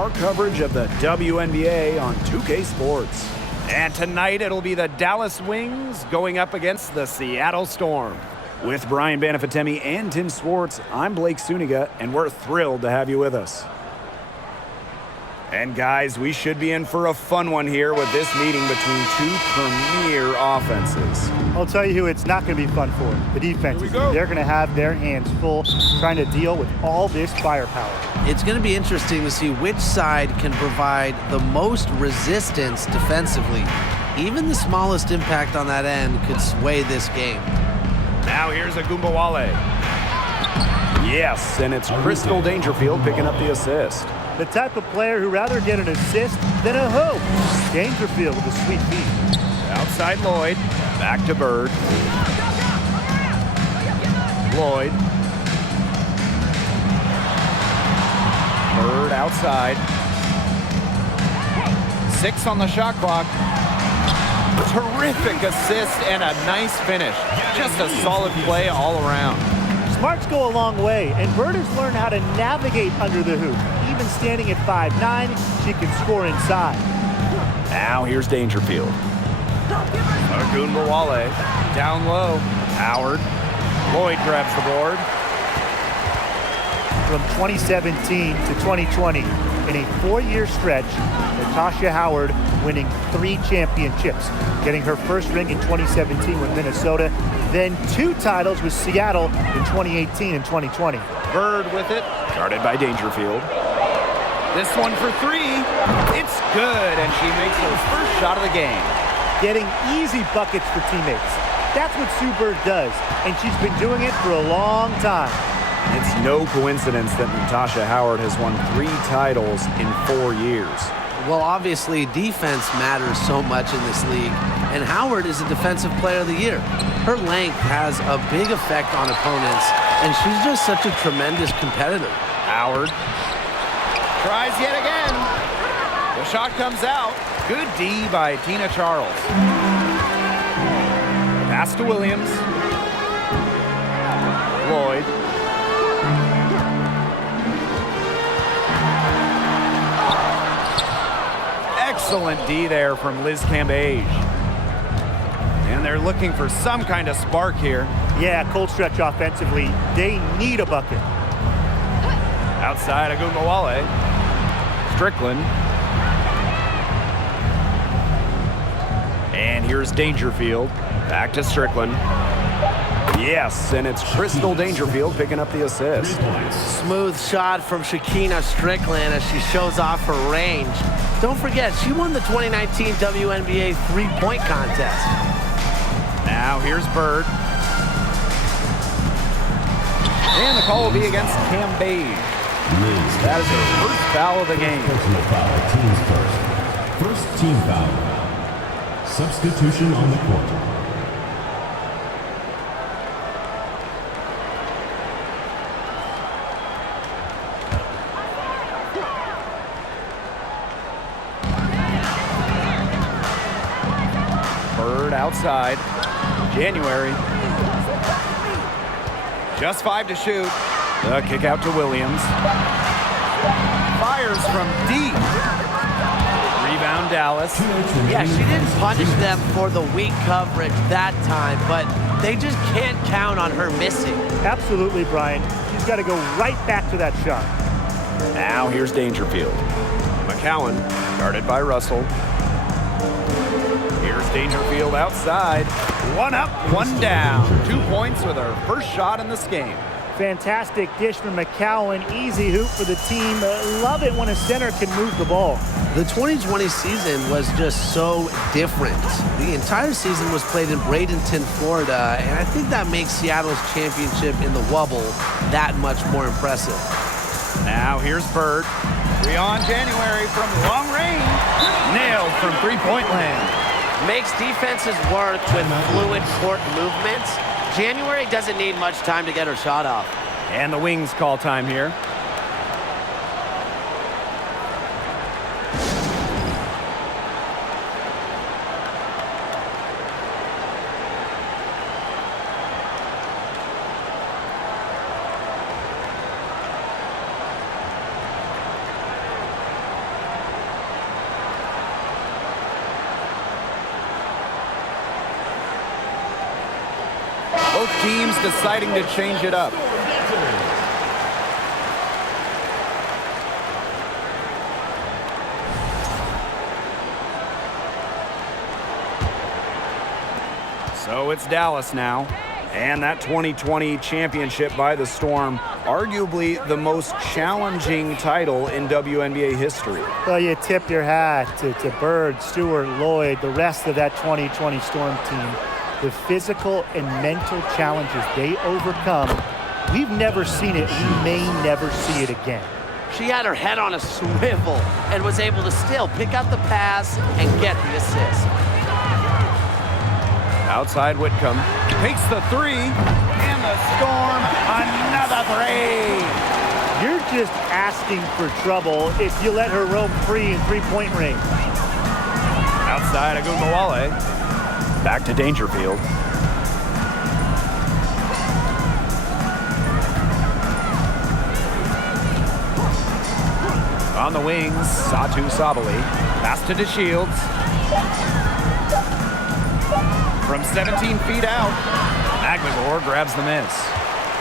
our coverage of the WNBA on 2K Sports. And tonight it'll be the Dallas Wings going up against the Seattle Storm. With Brian Banafitemi and Tim Swartz, I'm Blake Suniga, and we're thrilled to have you with us. And guys, we should be in for a fun one here with this meeting between two premier offenses. I'll tell you who it's not going to be fun for. The defenses. They're going to have their hands full trying to deal with all this firepower. It's going to be interesting to see which side can provide the most resistance defensively. Even the smallest impact on that end could sway this game. Now here's Agumbawale. Yes, and it's Crystal Dangerfield picking up the assist. The type of player who'd rather get an assist than a hoop. Dangerfield with a sweet feed. Outside Lloyd. Back to Bird. Lloyd. Bird outside. 6 on the shot clock. Terrific assist and a nice finish. Just a solid play all around. Smarts go a long way, and Bird has learned how to navigate under the hoop. Even standing at 5'9", she can score inside. Now here's Dangerfield. Agumbawale down low. Howard. Lloyd grabs the board. From 2017 to 2020, in a 4-year stretch, Natasha Howard winning 3 championships, getting her first ring in 2017 with Minnesota, then 2 titles with Seattle in 2018 and 2020. Bird with it, guarded by Dangerfield. This one for 3. It's good, and she makes her first shot of the game. Getting easy buckets for teammates. That's what Sue Bird does, and she's been doing it for a long time. It's no coincidence that Natasha Howard has won 3 titles in 4 years. Well, obviously, defense matters so much in this league, and Howard is a Defensive Player of the Year. Her length has a big effect on opponents, and she's just such a tremendous competitor. Howard tries yet again. The shot comes out. Good D by Tina Charles. Pass to Williams. Lloyd. Excellent D there from Liz Cambage. And they're looking for some kind of spark here. Yeah, cold stretch offensively. They need a bucket. Outside Agumbawale. Strickland. And here's Dangerfield. Back to Strickland. Yes, and it's Crystal Dangerfield picking up the assist. Smooth shot from Shekinna Strickland as she shows off her range. Don't forget, she won the 2019 WNBA three-point contest. Now here's Bird. And the call will be against Cambage. That is her first foul of the game. Personal foul, team's first. First team foul. Substitution on the court. Bird outside. January. Just 5 to shoot. The kick out to Williams. Fires from deep. Rebound Dallas. Yeah, she didn't punish them for the weak coverage that time, but they just can't count on her missing. Absolutely, Brian. She's got to go right back to that shot. Now here's Dangerfield. McCowan, guarded by Russell. Here's Dangerfield outside. 1 up, 1 down. 2 points with her first shot in this game. Fantastic dish from McCowan. Easy hoop for the team. Love it when a center can move the ball. The 2020 season was just so different. The entire season was played in Bradenton, Florida, and I think that makes Seattle's championship in the Wubble that much more impressive. Now here's Bird. 3 on January from long range. Nailed from three-point land. Makes defenses work with fluid court movements. January doesn't need much time to get her shot off. And the Wings call time here. Both teams deciding to change it up. So it's Dallas now. And that 2020 championship by the Storm, arguably the most challenging title in WNBA history. Well, you tip your hat to Bird, Stewart, Lloyd, the rest of that 2020 Storm team. The physical and mental challenges they overcome, we've never seen it. We may never see it again. She had her head on a swivel and was able to still pick up the pass and get the assist. Outside Whitcomb takes the three, and the Storm another three. You're just asking for trouble if you let her roam free in three-point range. Outside Agunmawale, back to Dangerfield. On the wings, Satu Sabali, pass to DeShields. From 17 feet out, Magmagor grabs the miss.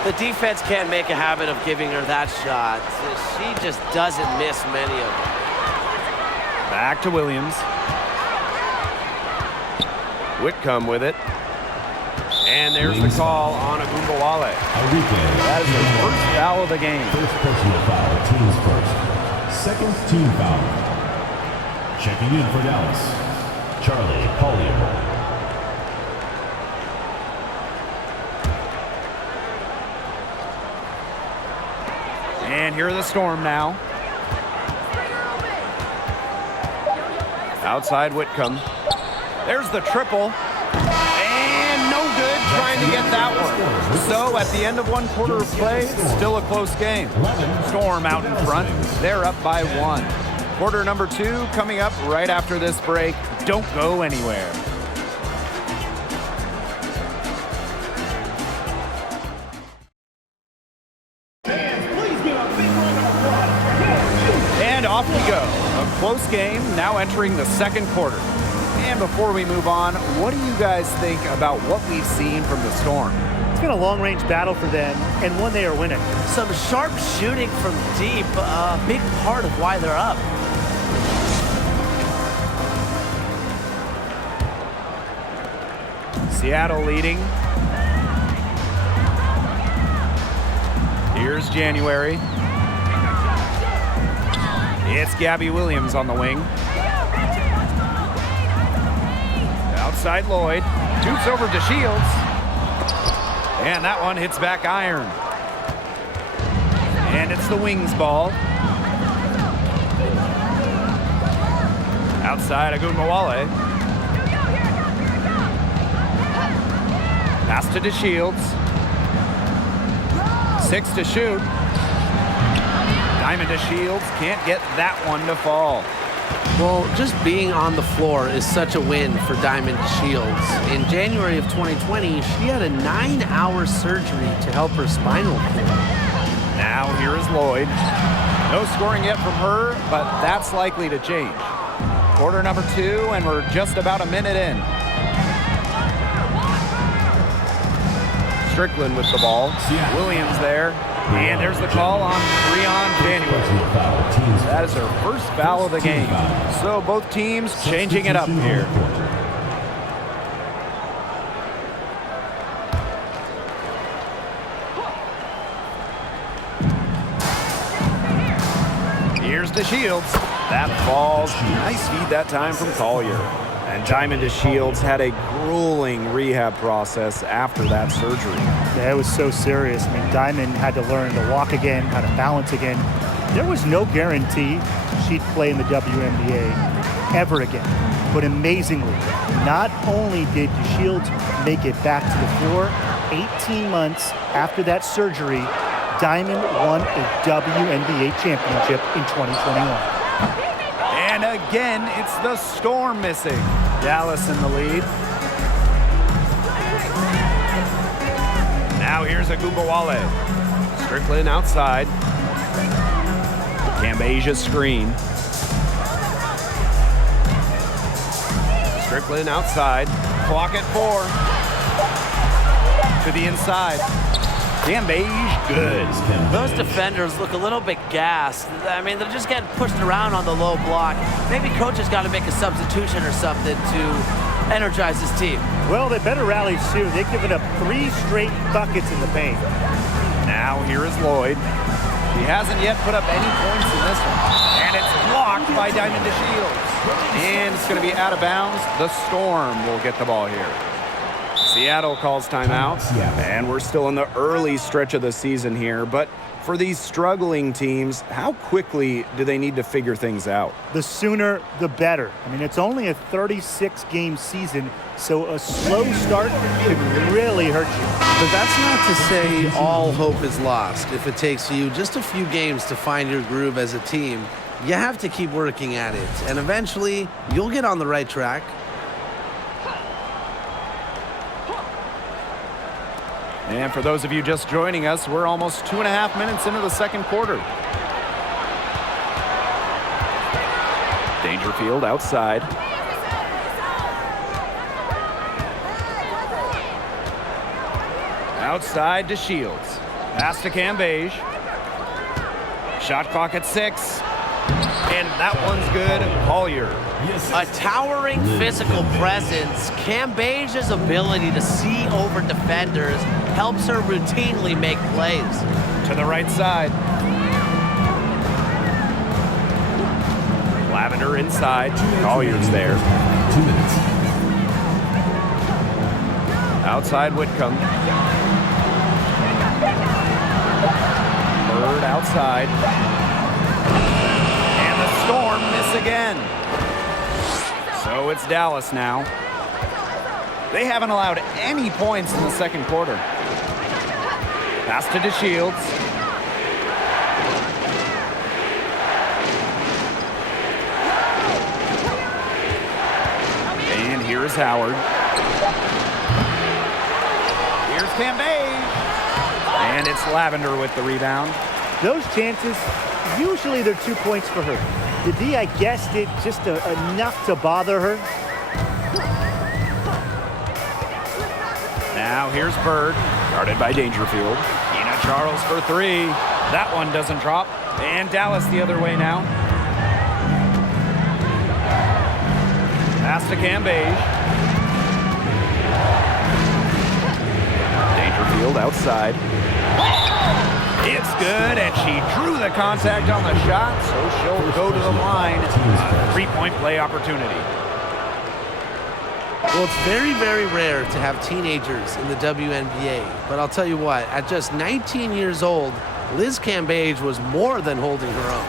The defense can't make a habit of giving her that shot. She just doesn't miss many of them. Back to Williams. Whitcomb with it. And there's the call on Agunmawale. That is the first foul of the game. First personal foul, team's first. Second team foul. Checking in for Dallas, Charlie Collier. And here are the Storm now. Outside Whitcomb. There's the triple. And no good trying to get that one. So at the end of one quarter of play, still a close game. Storm out in front. They're up by 1. Quarter number 2 coming up right after this break. Don't go anywhere. And off we go. A close game now entering the second quarter. And before we move on, what do you guys think about what we've seen from the Storm? It's been a long-range battle for them, and one they are winning. Some sharp shooting from deep, a big part of why they're up. Seattle leading. Here's January. It's Gabby Williams on the wing. Outside Lloyd. Shoots over to Shields. And that one hits back iron. And it's the Wings ball. Outside Agunmawale. Pass to DeShields. 6 to shoot. Diamond DeShields can't get that one to fall. Well, just being on the floor is such a win for Diamond DeShields. In January of 2020, she had a 9-hour surgery to help her spinal cord. Now here is Lloyd. No scoring yet from her, but that's likely to change. Quarter number 2, and we're just about a minute in. Strickland with the ball. Williams there. And there's the call on Breon January. That is her first foul of the game. So both teams changing it up here. Here's DeShields. That falls. Nice feed that time from Collier. And Diamond DeShields had a grueling rehab process after that surgery. Yeah, it was so serious. I mean, Diamond had to learn to walk again, how to balance again. There was no guarantee she'd play in the WNBA ever again. But amazingly, not only did DeShields make it back to the floor, 18 months after that surgery, Diamond won a WNBA championship in 2021. And again, it's the Storm missing. Dallas in the lead. Now here's Agunmawale. Strickland outside. Cambasia screen. Strickland outside. Clock at 4. To the inside. Cambage, good. Those defenders look a little bit gassed. I mean, they're just getting pushed around on the low block. Maybe coach has got to make a substitution or something to energize his team. Well, they better rally soon. They've given up 3 straight buckets in the paint. Now here is Lloyd. She hasn't yet put up any points in this one. And it's blocked by Diamond DeShields. And it's going to be out of bounds. The Storm will get the ball here. Seattle calls timeout. And we're still in the early stretch of the season here. But for these struggling teams, how quickly do they need to figure things out? The sooner, the better. I mean, it's only a 36-game season, so a slow start can really hurt you. But that's not to say all hope is lost. If it takes you just a few games to find your groove as a team, you have to keep working at it. And eventually, you'll get on the right track. And for those of you just joining us, we're almost 2.5 minutes into the second quarter. Dangerfield outside. Outside to Shields. Pass to Cambage. Shot clock at 6. And that one's good. Collier. A towering physical presence, Cambage's ability to see over defenders helps her routinely make plays. To the right side. Lavender inside. Collier's there. 2 minutes. Outside Whitcomb. Bird outside. And the Storm miss again. So it's Dallas now. They haven't allowed any points in the second quarter. Pass to DeShields. And here's Howard. Here's Cambage. And it's Lavender with the rebound. Those chances, usually they're 2 points for her. The D, I guess, did just enough to bother her. Now here's Bird, guarded by Dangerfield. Ina Charles for 3. That one doesn't drop. And Dallas the other way now. Pass to Cambage. Dangerfield outside. It's good, and she drew the contact on the shot, so she'll go to the line. A 3-point play opportunity. Well, it's very, very rare to have teenagers in the WNBA. But I'll tell you what, at just 19 years old, Liz Cambage was more than holding her own.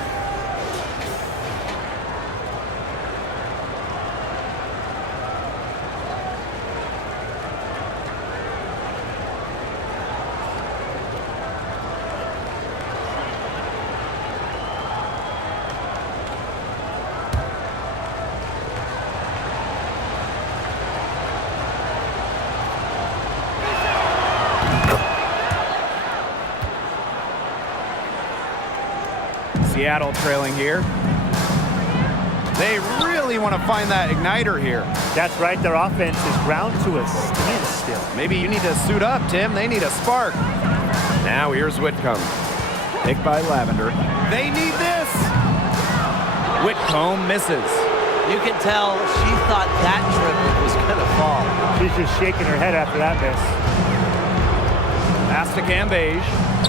Seattle trailing here. They really want to find that igniter here. That's right. Their offense is ground to a standstill. Maybe you need to suit up, Tim. They need a spark. Now here's Whitcomb. Picked by Lavender. They need this. Whitcomb misses. You can tell she thought that triple was going to fall. She's just shaking her head after that miss. Pass to Cambage.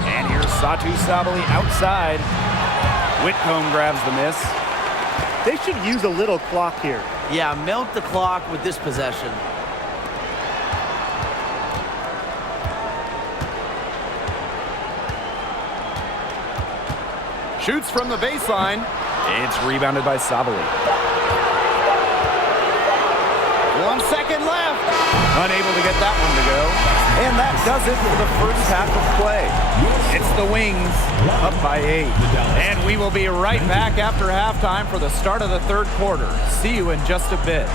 And here's Satu Sabali outside. Whitcomb grabs the miss. They should use a little clock here. Yeah, milk the clock with this possession. Shoots from the baseline. It's rebounded by Sabali. 1 second left. Unable to get that one to go. And that does it for the first half of play. It's the Wings up by 8. And we will be right back after halftime for the start of the third quarter. See you in just a bit.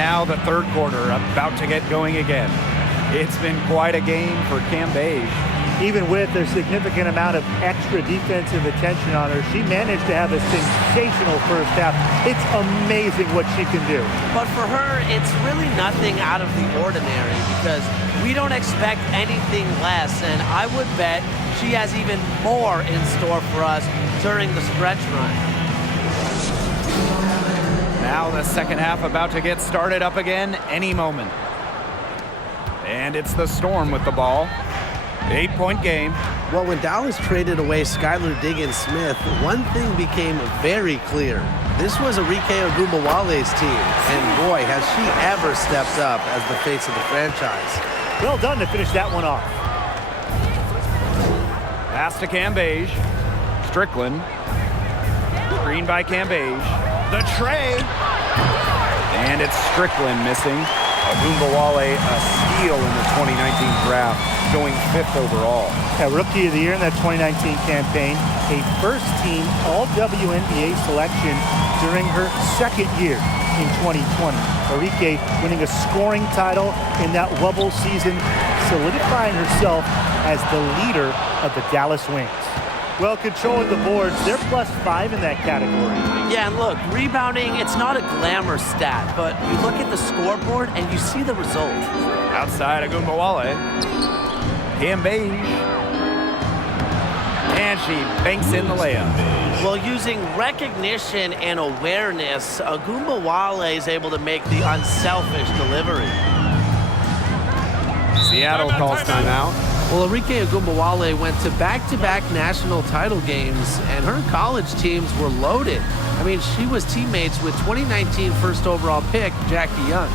now the third quarter about to get going again. It's been quite a game for Cambage. Even with a significant amount of extra defensive attention on her, she managed to have a sensational first half. It's amazing what she can do. But for her, it's really nothing out of the ordinary because we don't expect anything less, and I would bet she has even more in store for us during the stretch run. Now the second half about to get started up again any moment. And it's the Storm with the ball. 8-point game. Well, when Dallas traded away Skylar Diggins-Smith, one thing became very clear. This was Arike Ogunbowale's team, and boy, has she ever stepped up as the face of the franchise. Well done to finish that one off. Pass to Cambage. Strickland. Screen by Cambage. The tray. And it's Strickland missing. Ogunbowale, a steal in the 2019 draft, going 5th overall. Rookie of the Year in that 2019 campaign, a first-team All-WNBA selection during her second year in 2020. Arike winning a scoring title in that bubble season, solidifying herself as the leader of the Dallas Wings. Well, controlling the boards, they're +5 in that category. Yeah, and look, rebounding, it's not a glamour stat, but you look at the scoreboard and you see the result. Outside Ogunbowale. Cambage. And she banks in the layup. Well, using recognition and awareness, Ogunbowale is able to make the unselfish delivery. Seattle calls timeout. Well, Arike Ogunbowale went to back-to-back national title games, and her college teams were loaded. I mean, she was teammates with 2019 first overall pick, Jackie Young.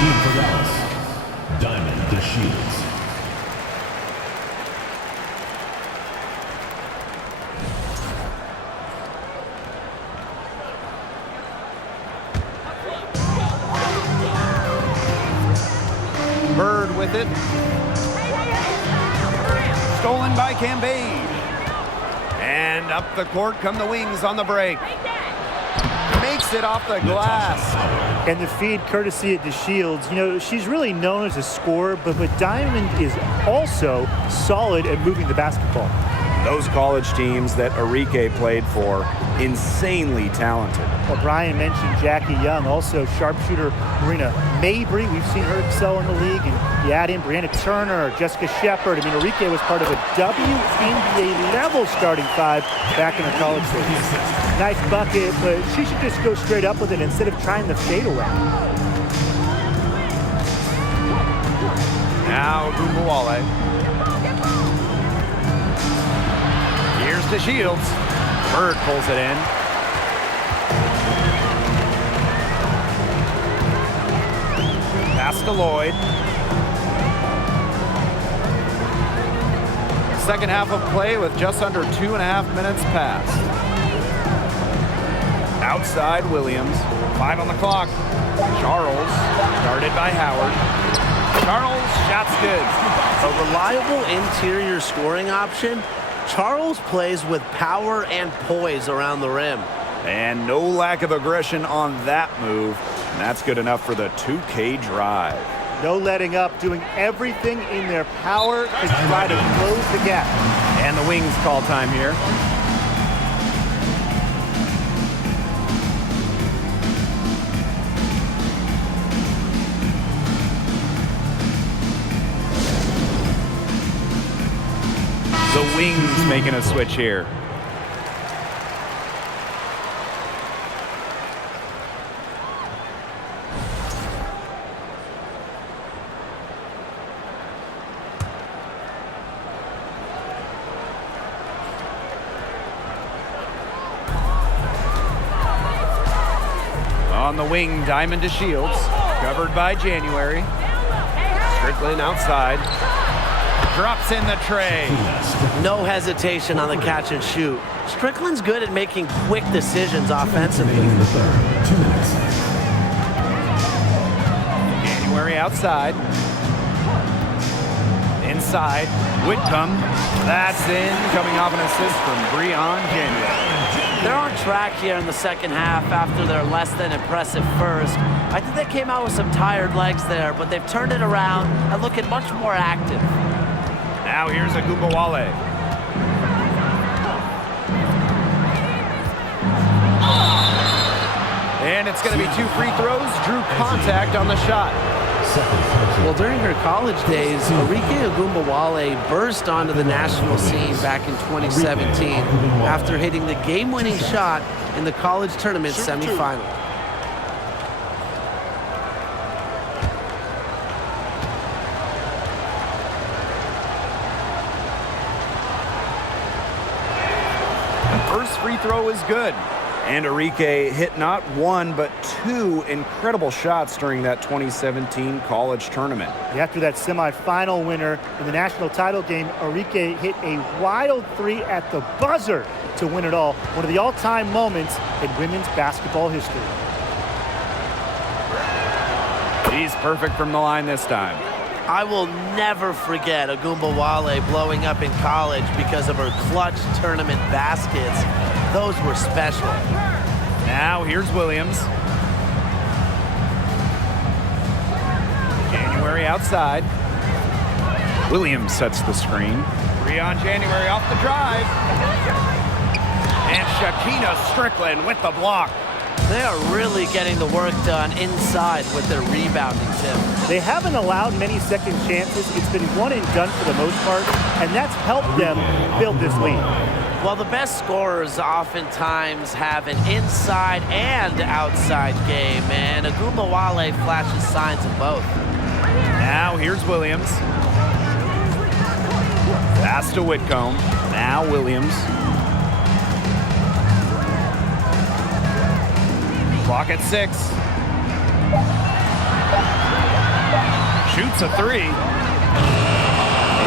For Dallas, Diamond DeShields. Bird with it. Stolen by Cambage. And up the court come the Wings on the break. Makes it off the glass. And the feed courtesy of DeShields. You know, she's really known as a scorer, but Diamond is also solid at moving the basketball. Those college teams that Arike played for, insanely talented. Well, Brian mentioned Jackie Young, also sharpshooter Marina Mabry. We've seen her excel in the league. And you add in Brianna Turner, Jessica Shepard. I mean, Arike was part of a WNBA level starting five back in her college days. Nice bucket, but she should just go straight up with it instead of trying the fadeaway. Now Ogunbowale. Here's DeShields. Bird pulls it in. Pass to Lloyd. Second half of play with just under 2.5 minutes passed. Outside Williams. 5 on the clock. Charles, guarded by Howard. Charles, shot's good. A reliable interior scoring option. Charles plays with power and poise around the rim. And no lack of aggression on that move. And that's good enough for the 2K drive. No letting up, doing everything in their power to try to close the gap. And the Wings call time here. The Wings making a switch here. On the wing, Diamond DeShields, covered by January. Strickland outside. Drops in the tray. No hesitation on the catch and shoot. Strickland's good at making quick decisions offensively. January outside. inside. Whitcomb, that's in, coming off an assist from Breon January. They're on track here in the second half after their less than impressive first. I think they came out with some tired legs there, but they've turned it around and looking much more active. Now here's Agumbawale. And it's going to be 2 free throws. Drew contact on the shot. Well, during her college days, Arike Agumbawale burst onto the national scene back in 2017 after hitting the game-winning shot in the college tournament semifinal. The first free throw is good. And Arike hit not 1, but 2 incredible shots during that 2017 college tournament. After that semifinal winner in the national title game, Arike hit a wild 3 at the buzzer to win it all. One of the all-time moments in women's basketball history. She's perfect from the line this time. I will never forget Agumbawale blowing up in college because of her clutch tournament baskets. Those were special. Now here's Williams. January outside. Williams sets the screen. Breon January off the drive. And Shakina Strickland with the block. They are really getting the work done inside with their rebounding, Tim. They haven't allowed many second chances. It's been one and done for the most part, and that's helped them build this lead. Well, the best scorers oftentimes have an inside and outside game, and Agumbawale flashes signs of both. Now here's Williams. Pass to Whitcomb. Now Williams. Clock at 6. Shoots a 3.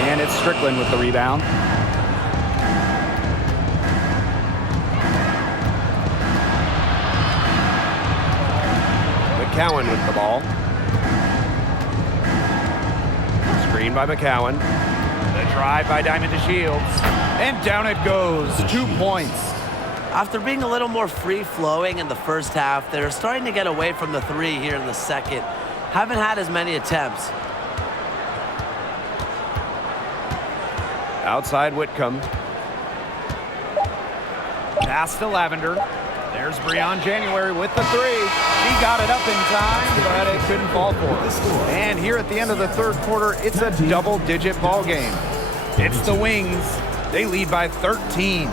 And it's Strickland with the rebound. McCowan with the ball. Screen by McCowan. The drive by Diamond to Shields. And down it goes. 2 points. After being a little more free-flowing in the first half, they're starting to get away from the 3 here in the second. Haven't had as many attempts. Outside Whitcomb. Pass to Lavender. There's Breon January with the 3. She got it up in time, but it couldn't fall for her. And here at the end of the third quarter, it's a double-digit ball game. It's the Wings. They lead by 13.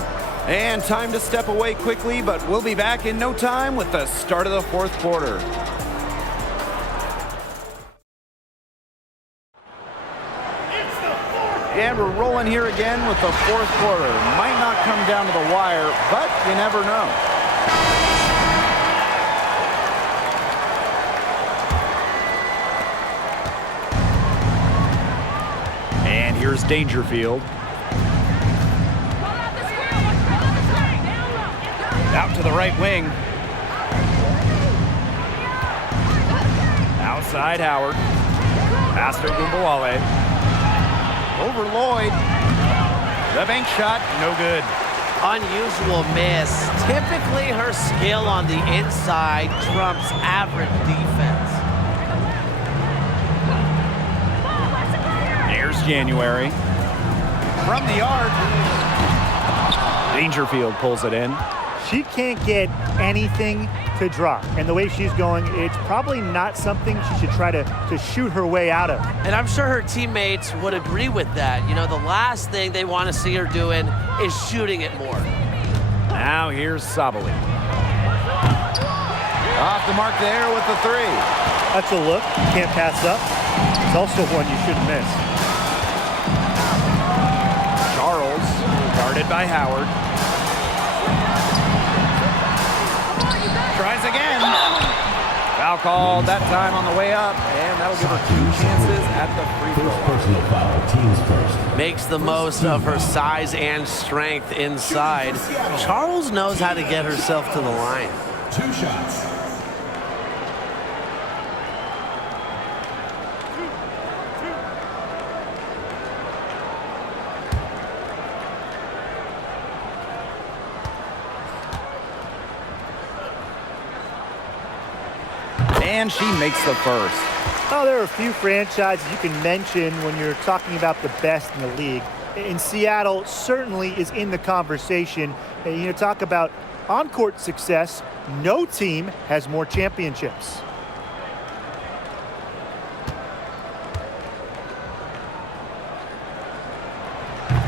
And time to step away quickly, but we'll be back in no time with the start of the fourth quarter. And we're rolling here again with the fourth quarter. Might not come down to the wire, but you never know. And here's Dangerfield. Out to the right wing. Outside Howard. Pass to Agumbawale. Over Lloyd. The bank shot, no good. Unusual miss. Typically her skill on the inside trumps average defense. There's January. From the arc. Dangerfield pulls it in. She can't get anything to drop. And the way she's going, it's probably not something she should try to shoot her way out of. And I'm sure her teammates would agree with that. You know, the last thing they want to see her doing is shooting it more. Now here's Sabali. Off the mark there with the 3. That's a look. You can't pass up. It's also one you shouldn't miss. Charles, guarded by Howard. Tries again. Foul called that time on the way up, and that'll give her 2 chances at the free throw line. Personal foul, teams first. Makes the most of her size and strength inside. Charles knows how to get herself to the line. 2 shots. and she makes the first. Oh, there are a few franchises you can mention when you're talking about the best in the league. And Seattle certainly is in the conversation. And, talk about on-court success. No team has more championships.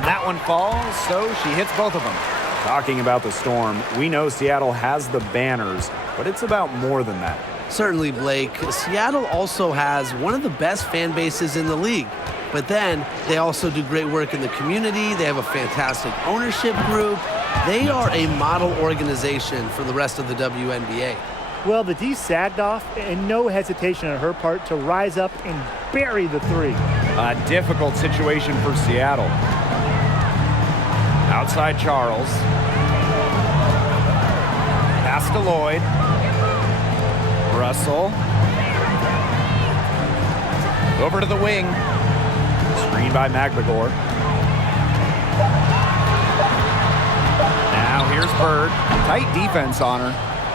That one falls, so she hits both of them. Talking about the Storm, we know Seattle has the banners, but it's about more than that. Certainly, Blake. Seattle also has one of the best fan bases in the league. But then they also do great work in the community. They have a fantastic ownership group. They are a model organization for the rest of the WNBA. Well, the D sagged off, and no hesitation on her part to rise up and bury the three. A difficult situation for Seattle. Outside Charles. Pass to Lloyd. Russell. Over to the wing. Screen by McGregor. Now here's Bird. Tight defense on her.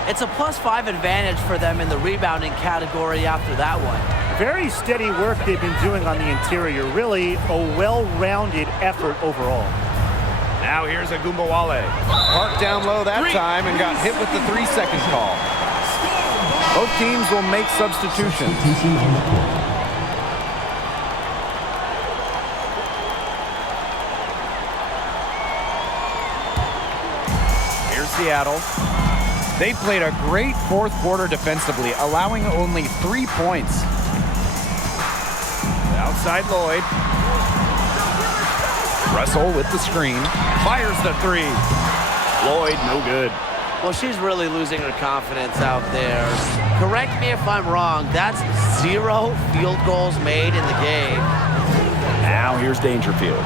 It's a +5 advantage for them in the rebounding category after that one. Very steady work they've been doing on the interior. Really a well-rounded effort overall. Now here's a Gumbawale. Parked down low that time and got hit with the 3-second call. Both teams will make substitutions. Here's Seattle. They played a great fourth quarter defensively, allowing only 3 points. Outside Lloyd. Russell with the screen. Fires the three. Lloyd, no good. Well, she's really losing her confidence out there. Correct me if I'm wrong. That's 0 field goals made in the game. Now here's Dangerfield.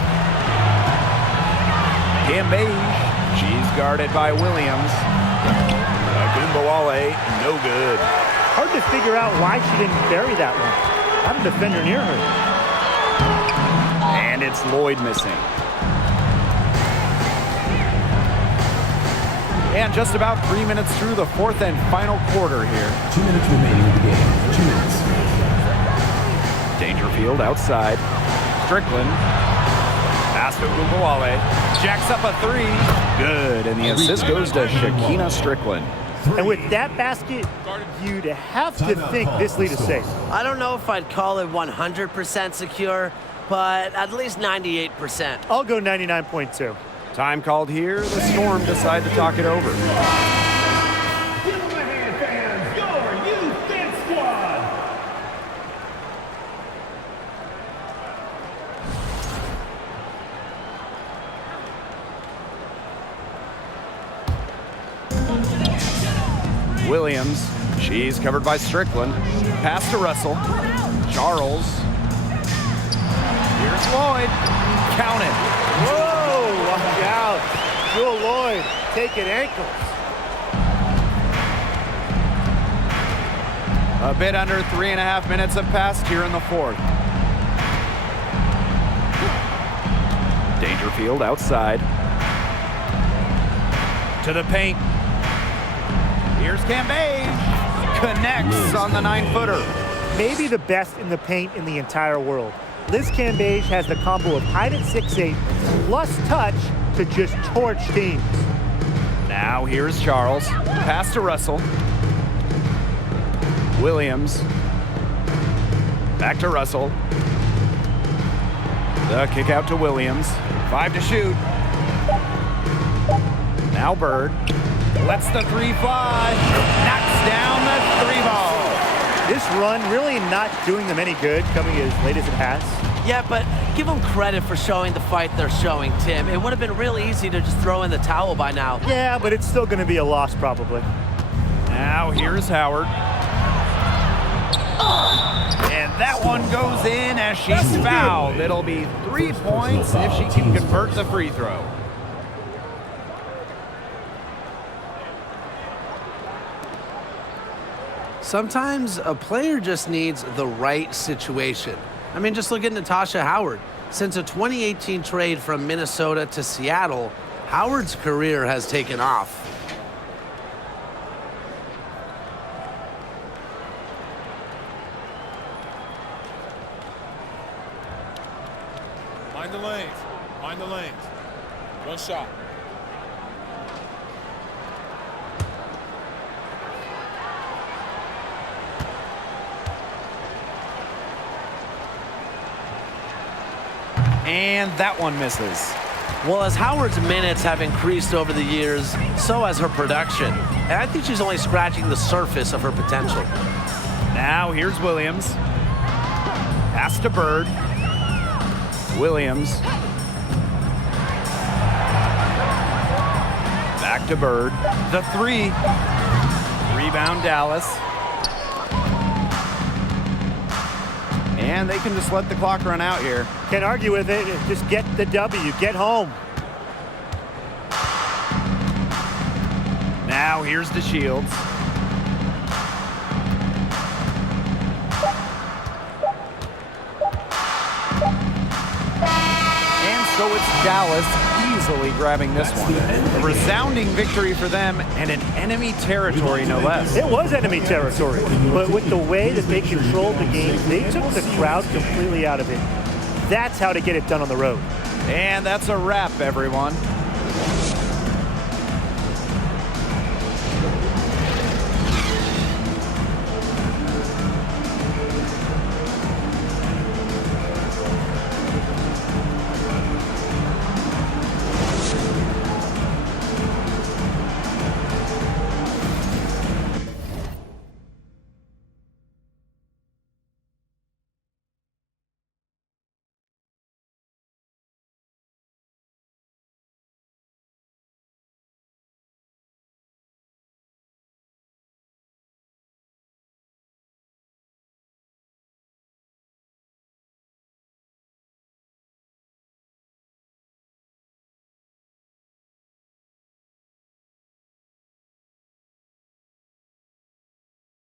Cambage. She's guarded by Williams. Gumbawale, no good. Hard to figure out why she didn't bury that one. Not a defender near her. And it's Lloyd missing. And just about 3 minutes through the fourth and final quarter here. 2 minutes remaining in the game. 2 minutes. Dangerfield outside. Strickland. Pass to Gumbawale. Jacks up a three. Good. And the assist goes to Shakina Strickland. And with that basket, you'd have to think this lead is safe. I don't know if I'd call it 100% secure, but at least 98%. I'll go 99.2. Time called here. The Storm decide to talk it over. Williams, she's covered by Strickland. Pass to Russell. Charles. Here's Lloyd. Count it. Whoa, watch out. Jewel Lloyd taking ankles. A bit under 3.5 minutes have passed here in the fourth. Dangerfield outside. To the paint. Here's Cambage. Connects on the 9-footer. Maybe the best in the paint in the entire world. Liz Cambage has the combo of height at 6'8", plus touch to just torch teams. Now here's Charles. Pass to Russell. Williams. Back to Russell. The kick out to Williams. 5 to shoot. Now Bird. Lets the three fly. Knocks down the three ball. This run really not doing them any good, coming as late as it has. Yeah, but give them credit for showing the fight they're showing, Tim. It would have been real easy to just throw in the towel by now. Yeah, but it's still going to be a loss probably. Now here's Howard. And that one goes in as she's fouled. It'll be 3 points if she can convert the free throw. Sometimes a player just needs the right situation. I mean, just look at Natasha Howard. Since a 2018 trade from Minnesota to Seattle, Howard's career has taken off. One shot. And that one misses. Well, as Howard's minutes have increased over the years, so has her production. And I think she's only scratching the surface of her potential. Now here's Williams. Pass to Bird. Williams. Back to Bird. The three. Rebound Dallas. And they can just let the clock run out here. Can't argue with it. Just get the W. Get home. Now here's DeShields. And so it's Dallas easily grabbing this one. A resounding victory for them and an enemy territory, no less. It was enemy territory, but with the way that they controlled the game, they took the crowd completely out of it. That's how to get it done on the road. And that's a wrap, everyone.